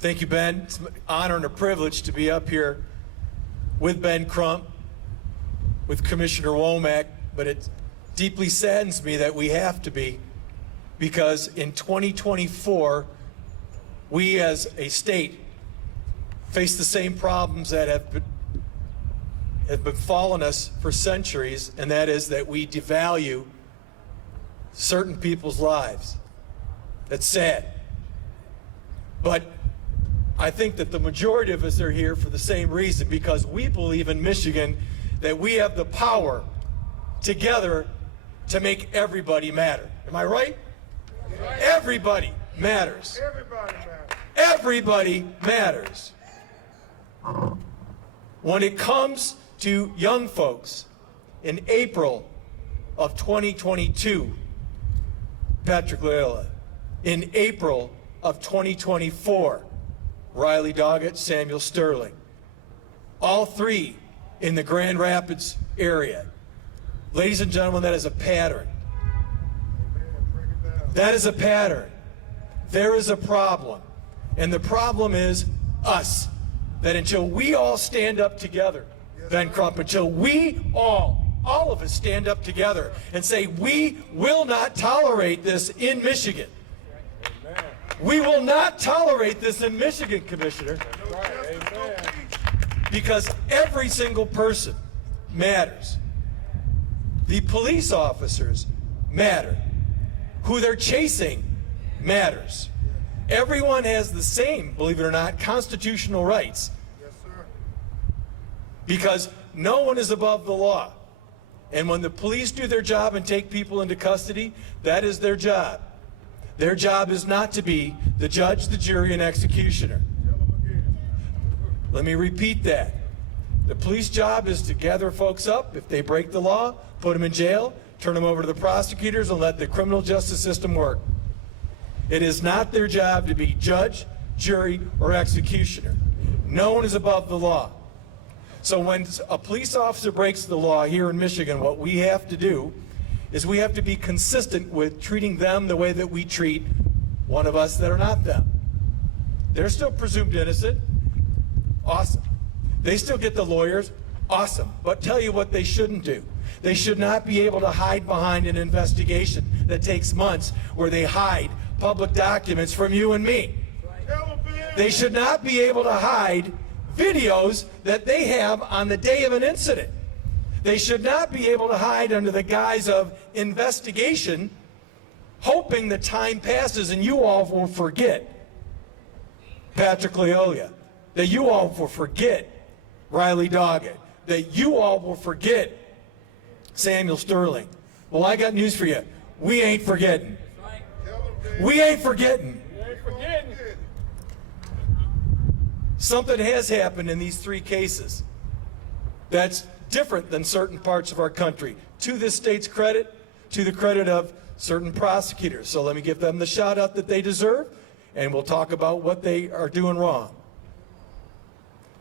Thank you, Ben. It's an honor and a privilege to be up here with Ben Crump, with Commissioner Womack, but it deeply saddens me that we have to be, because in 2024, we as a state face the same problems that have befallen us for centuries, and that is that we devalue certain people's lives. That's sad. But I think that the majority of us are here for the same reason, because we believe in Michigan that we have the power together to make everybody matter. Am I right? Everybody matters. Everybody matters. Everybody matters. When it comes to young folks, in April of 2022, Patrick Loyola. In April of 2024, Riley Doggett, Samuel Sterling. All three in the Grand Rapids area. Ladies and gentlemen, that is a pattern. That is a pattern. There is a problem. And the problem is us. That until we all stand up together, Ben Crump, until we all of us stand up together and say, we will not tolerate this in Michigan. We will not tolerate this in Michigan, Commissioner. Because every single person matters. The police officers matter. Who they're chasing matters. Everyone has the same, believe it or not, constitutional rights. Yes, sir. Because no one is above the law. And when the police do their job and take people into custody, that is their job. Their job is not to be the judge, the jury, and executioner. Let me repeat that. The police job is to gather folks up. If they break the law, put them in jail, turn them over to the prosecutors, and let the criminal justice system work. It is not their job to be judge, jury, or executioner. No one is above the law. So when a police officer breaks the law here in Michigan, what we have to do is we have to be consistent with treating them the way that we treat one of us that are not them. They're still presumed innocent. Awesome. They still get the lawyers. Awesome. But tell you what they shouldn't do. They should not be able to hide behind an investigation that takes months where they hide public documents from you and me. They should not be able to hide videos that they have on the day of an incident. They should not be able to hide under the guise of investigation, hoping that time passes and you all will forget Patrick Loyola, that you all will forget Riley Doggett, that you all will forget Samuel Sterling. Well, I got news for you. We ain't forgetting. We ain't forgetting. Something has happened in these three cases that's different than certain parts of our country. To this state's credit, to the credit of certain prosecutors. So let me give them the shout out that they deserve, and we'll talk about what they are doing wrong.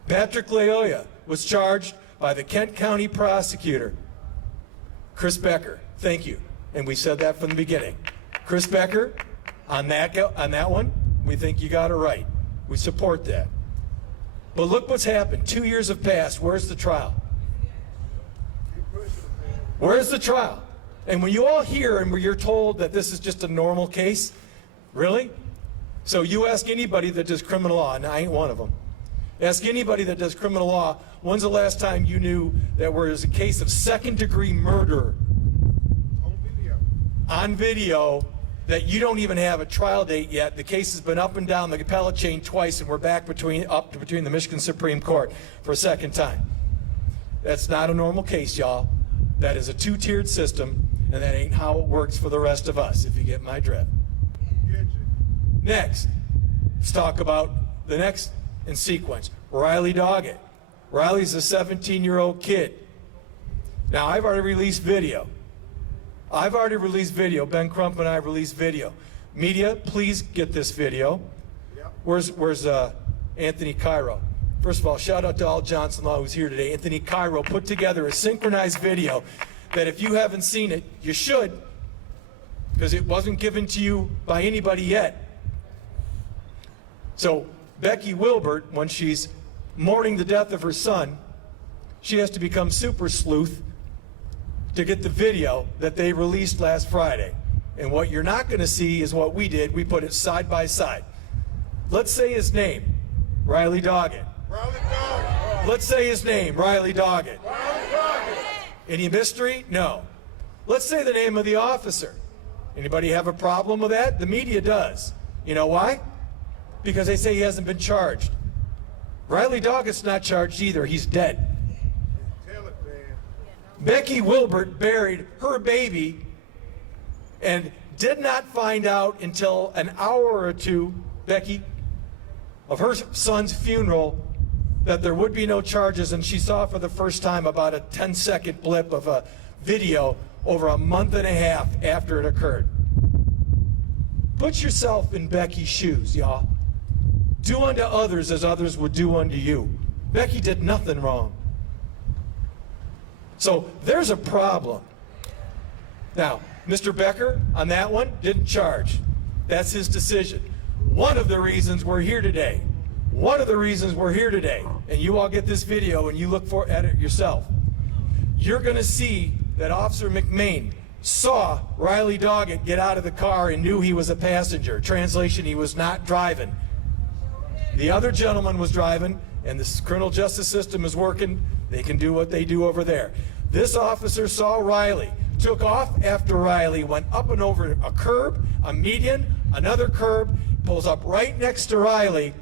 Patrick Loyola was charged by the Kent County prosecutor, Chris Becker. Thank you. And we said that from the beginning. Chris Becker, on that one, we think you got it right. We support that. But look what's happened. 2 years have passed. Where's the trial? Where's the trial? And when you all hear and when you're told that this is just a normal case, really? So you ask anybody that does criminal law, and I ain't one of them. Ask anybody that does criminal law, when's the last time you knew that there was a case of second-degree murder on video that you don't even have a trial date yet? The case has been up and down the appellate chain twice, and we're back between the Michigan Supreme Court for a second time. That's not a normal case, y'all. That is a two-tiered system, and that ain't how it works for the rest of us, if you get my drift. Next, let's talk about the next in sequence, Riley Doggett. Riley's a 17-year-old kid. Now, I've already released video. Ben Crump and I released video. Media, please get this video. Where's Anthony Cairo? First of all, shout out to all Johnson Law who's here today. Anthony Cairo put together a synchronized video that if you haven't seen it, you should, because it wasn't given to you by anybody yet. So Becky Wilbert, when she's mourning the death of her son, she has to become super sleuth to get the video that they released last Friday. And what you're not going to see is what we did. We put it side by side. Let's say his name, Riley Doggett. Riley Doggett. Let's say his name, Riley Doggett. Riley Doggett. Any mystery? No. Let's say the name of the officer. Anybody have a problem with that? The media does. You know why? Because they say he hasn't been charged. Riley Doggett's not charged either. He's dead. Tell it, man. Becky Wilbert buried her baby and did not find out until an hour or two, Becky, of her son's funeral that there would be no charges, and she saw for the first time about a 10-second blip of a video over a month and a half after it occurred. Put yourself in Becky's shoes, y'all. Do unto others as others would do unto you. Becky did nothing wrong. So there's a problem. Now, Mr. Becker, on that one, didn't charge. That's his decision. One of the reasons we're here today, and you all get this video and you look at it yourself, you're going to see that Officer McMain saw Riley Doggett get out of the car and knew he was a passenger. Translation, he was not driving. The other gentleman was driving, and the criminal justice system is working. They can do what they do over there. This officer saw Riley, took off after Riley, went up and over a curb, a median, another curb, pulls up right next to Riley,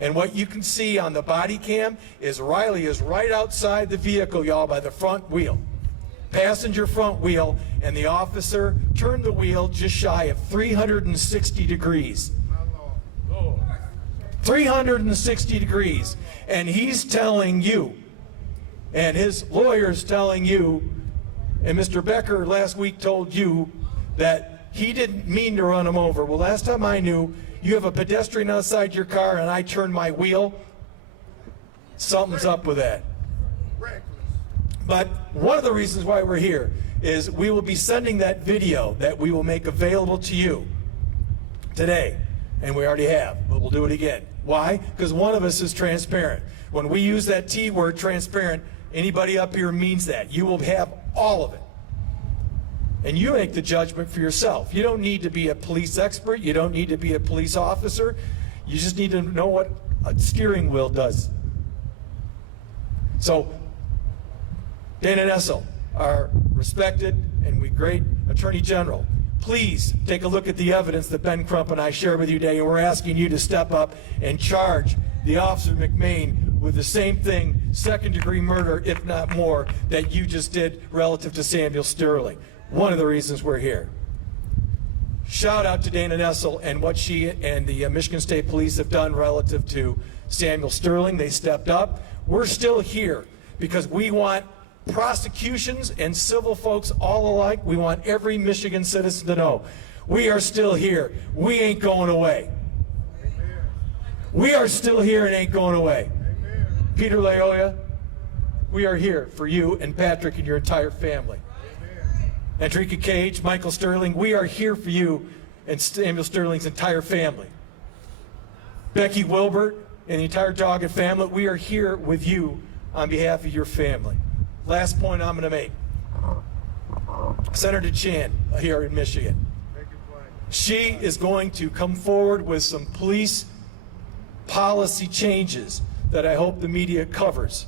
and what you can see on the body cam is Riley is right outside the vehicle, y'all, by the front wheel. Passenger front wheel, and the officer turned the wheel just shy of 360 degrees. 360 degrees. And he's telling you, and his lawyer's telling you, and Mr. Becker last week told you that he didn't mean to run him over. Well, last time I knew, you have a pedestrian outside your car and I turn my wheel, something's up with that. But one of the reasons why we're here is we will be sending that video that we will make available to you today. And we already have, but we'll do it again. Why? Because one of us is transparent. When we use that T word, transparent, anybody up here means that. You will have all of it. And you make the judgment for yourself. You don't need to be a police expert. You don't need to be a police officer. You just need to know what a steering wheel does. So, Dana Nessel, our respected and great Attorney General, please take a look at the evidence that Ben Crump and I share with you today, and we're asking you to step up and charge the Officer McMain with the same thing, second-degree murder, if not more, that you just did relative to Samuel Sterling. One of the reasons we're here. Shout out to Dana Nessel and what she and the Michigan State Police have done relative to Samuel Sterling. They stepped up. We're still here because we want prosecutions and civil folks all alike. We want every Michigan citizen to know we are still here. We ain't going away. We are still here and ain't going away. Peter Loyola, we are here for you and Patrick and your entire family. Enrique Cage, Michael Sterling, we are here for you and Samuel Sterling's entire family. Becky Wilbert and the entire Doggett family, we are here with you on behalf of your family. Last point I'm going to make. Senator Chan here in Michigan. She is going to come forward with some police policy changes that I hope the media covers.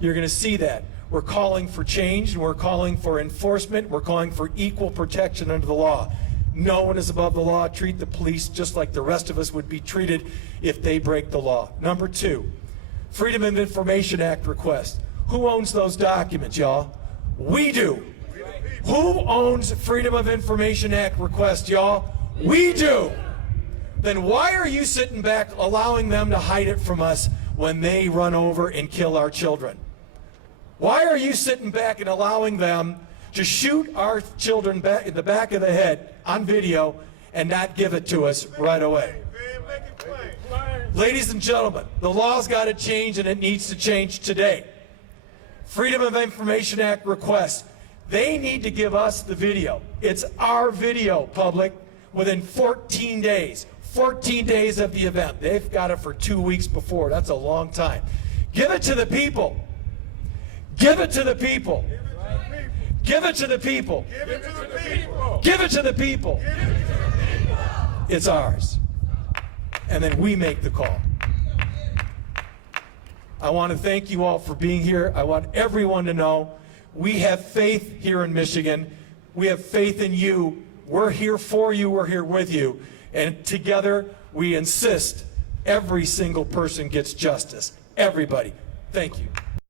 You're going to see that. We're calling for change, and we're calling for enforcement. We're calling for equal protection under the law. No one is above the law. Treat the police just like the rest of us would be treated if they break the law. Number two, Freedom of Information Act request. Who owns those documents, y'all? We do. Who owns Freedom of Information Act request, y'all? We do. Then why are you sitting back allowing them to hide it from us when they run over and kill our children? Why are you sitting back and allowing them to shoot our children back in the back of the head on video and not give it to us right away? Ladies and gentlemen, the law's got to change, and it needs to change today. Freedom of Information Act request. They need to give us the video. It's our video, public, within 14 days. 14 days of the event. They've got it for 2 weeks before. That's a long time. Give it to the people. Give it to the people. Give it to the people. Give it to the people. Give it to the people. It's ours. And then we make the call. I want to thank you all for being here. I want everyone to know we have faith here in Michigan. We have faith in you. We're here for you. We're here with you. And together we insist every single person gets justice. Everybody. Thank you.